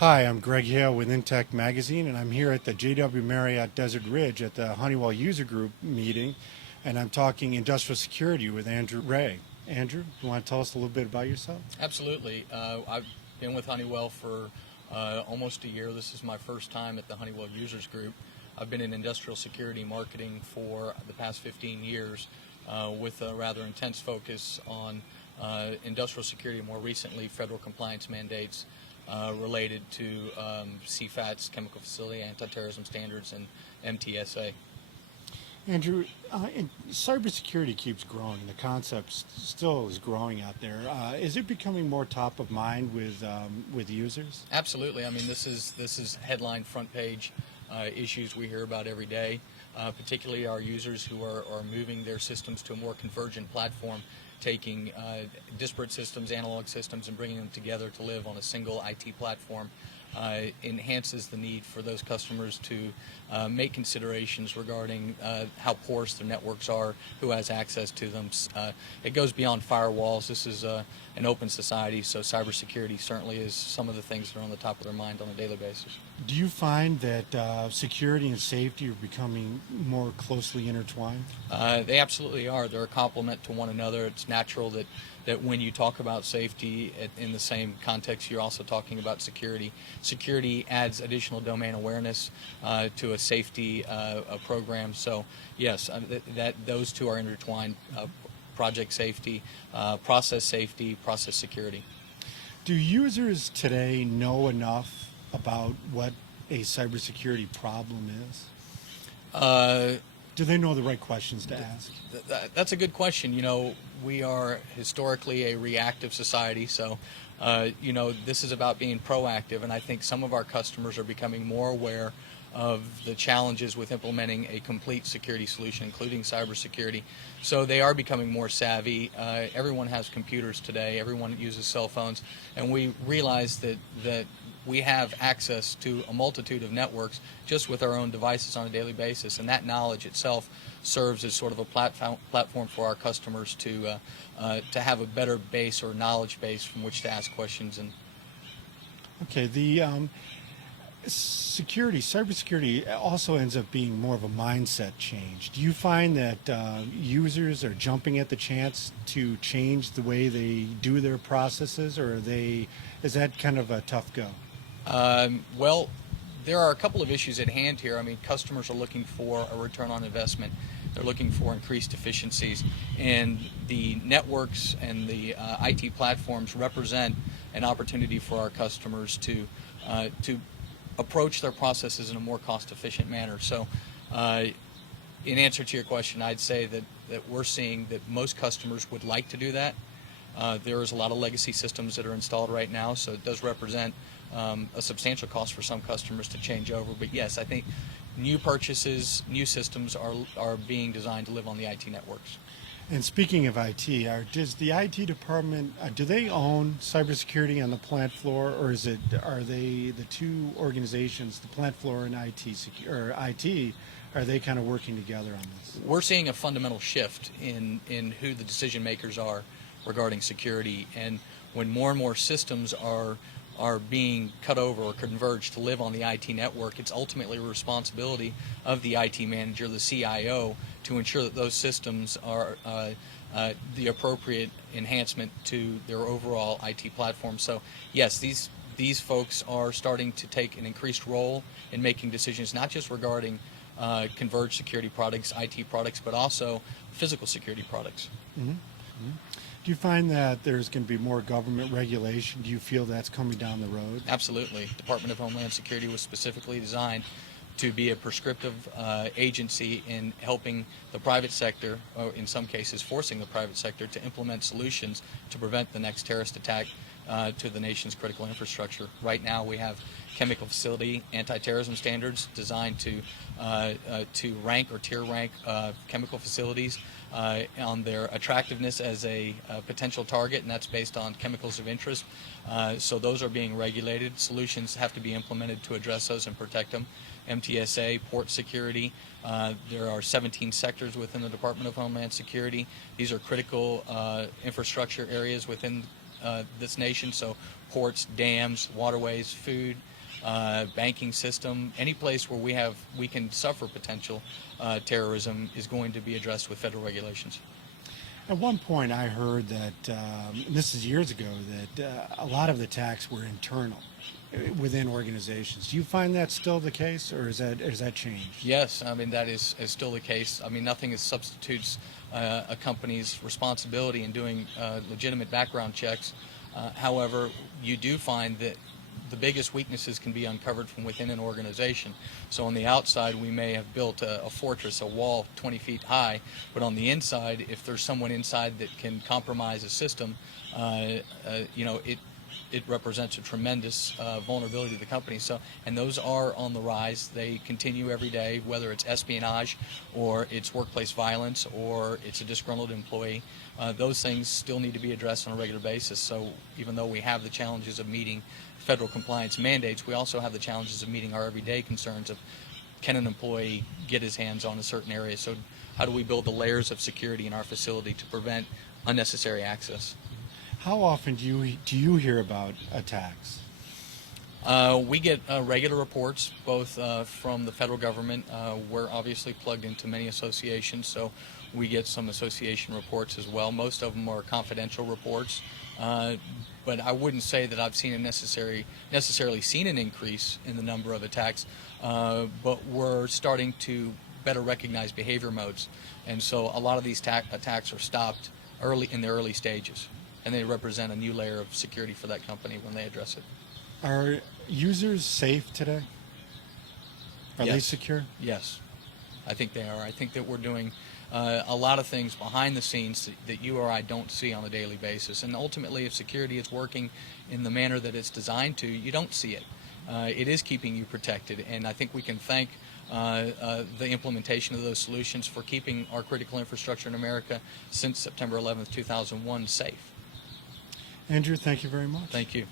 Hi, I'm Greg Hale with Intech Magazine, and I'm here at the JW Marriott Desert Ridge at the Honeywell User Group meeting, and I'm talking industrial security with Andrew Ray. Andrew, you want to tell us a little bit about yourself? Absolutely. I've been with Honeywell for almost a year. This is my first time at the Honeywell Users Group. I've been in industrial security marketing for the past 15 years with a rather intense focus on industrial security, more recently federal compliance mandates related to CFATs, chemical facility, anti-terrorism standards, and MTSA. Andrew, cybersecurity keeps growing. The concept still is growing out there. Is it becoming more top of mind with users? Absolutely. I mean, this is headline front page issues we hear about every day. Particularly our users who are moving their systems to a more convergent platform, taking disparate systems, analog systems, and bringing them together to live on a single IT platform. Enhances the need for those customers to make considerations regarding how porous their networks are, who has access to them. It goes beyond firewalls. This is an open society, so cybersecurity certainly is some of the things that are on the top of their mind on a daily basis. Do you find that security and safety are becoming more closely intertwined? They absolutely are. They're a complement to one another. It's natural that when you talk about safety in the same context, you're also talking about security. Security adds additional domain awareness to a safety program. So yes, that those two are intertwined. Project safety, process security. Do users today know enough about what a cybersecurity problem is? Do they know the right questions to ask? That's a good question. You know, we are historically a reactive society, so this is about being proactive, and I think some of our customers are becoming more aware of the challenges with implementing a complete security solution, including cybersecurity. So they are becoming more savvy. Everyone has computers today. Everyone uses cell phones, and we realize that we have access to a multitude of networks just with our own devices on a daily basis, and that knowledge itself serves as sort of a platform for our customers to have a better base or knowledge base from which to ask questions. And okay, the cybersecurity also ends up being more of a mindset change. Do you find that users are jumping at the chance to change the way they do their processes, or is that kind of a tough go? Well, there are a couple of issues at hand here. I mean, customers are looking for a return on investment. They're looking for increased efficiencies, and the networks and the IT platforms represent an opportunity for our customers to approach their processes in a more cost-efficient manner. So, in answer to your question, I'd say that we're seeing that most customers would like to do that. There is a lot of legacy systems that are installed right now, so it does represent a substantial cost for some customers to change over. But yes, I think new purchases, new systems are being designed to live on the IT networks. And speaking of IT, does the IT department, do they own cybersecurity on the plant floor, or are they the two organizations, the plant floor and IT, are they kind of working together on this? We're seeing a fundamental shift in who the decision makers are regarding security, and when more and more systems are being cut over or converged to live on the IT network, it's ultimately a responsibility of the IT manager, the CIO, to ensure that those systems are the appropriate enhancement to their overall IT platform. So yes, these folks are starting to take an increased role in making decisions, not just regarding converged security products, IT products, but also physical security products. Mm-hmm. Mm-hmm. Do you find that there's going to be more government regulation? Do you feel that's coming down the road? Absolutely. Department of Homeland Security was specifically designed to be a prescriptive agency in helping the private sector, or in some cases forcing the private sector, to implement solutions to prevent the next terrorist attack to the nation's critical infrastructure. Right now we have chemical facility anti-terrorism standards designed to rank or tier rank chemical facilities on their attractiveness as a potential target, and that's based on chemicals of interest. So those are being regulated. Solutions have to be implemented to address those and protect them. MTSA, port security. There are 17 sectors within the Department of Homeland Security. These are critical infrastructure areas within this nation. So ports, dams, waterways, food, banking system, any place where we can suffer potential terrorism is going to be addressed with federal regulations. At one point, I heard that, and this is years ago, that a lot of the attacks were internal within organizations. Do you find that still the case, or has that changed? Yes, I mean that is still the case. I mean nothing substitutes a company's responsibility in doing legitimate background checks. However, you do find that the biggest weaknesses can be uncovered from within an organization. So on the outside, we may have built a fortress, a wall 20 feet high, but on the inside, if there's someone inside that can compromise a system, it represents a tremendous vulnerability to the company. So, and those are on the rise. They continue every day, whether it's espionage or it's workplace violence or it's a disgruntled employee. Those things still need to be addressed on a regular basis. So even though we have the challenges of meeting federal compliance mandates, we also have the challenges of meeting our everyday concerns of can an employee get his hands on a certain area. So how do we build the layers of security in our facility to prevent unnecessary access? How often do you hear about attacks? We get regular reports, both from the federal government. We're obviously plugged into many associations, so we get some association reports as well. Most of them are confidential reports, but I wouldn't say that I've seen necessarily seen an increase in the number of attacks, but we're starting to better recognize behavior modes, and so a lot of these attacks are stopped in the early stages, and they represent a new layer of security for that company when they address it. Are users safe today? Are they Yes. secure? Yes, I think they are. I think that we're doing a lot of things behind the scenes that you or I don't see on a daily basis. And ultimately, if security is working in the manner that it's designed to, you don't see it. It is keeping you protected, and I think we can thank the implementation of those solutions for keeping our critical infrastructure in America since September 11th, 2001 safe. Andrew, thank you very much. Thank you.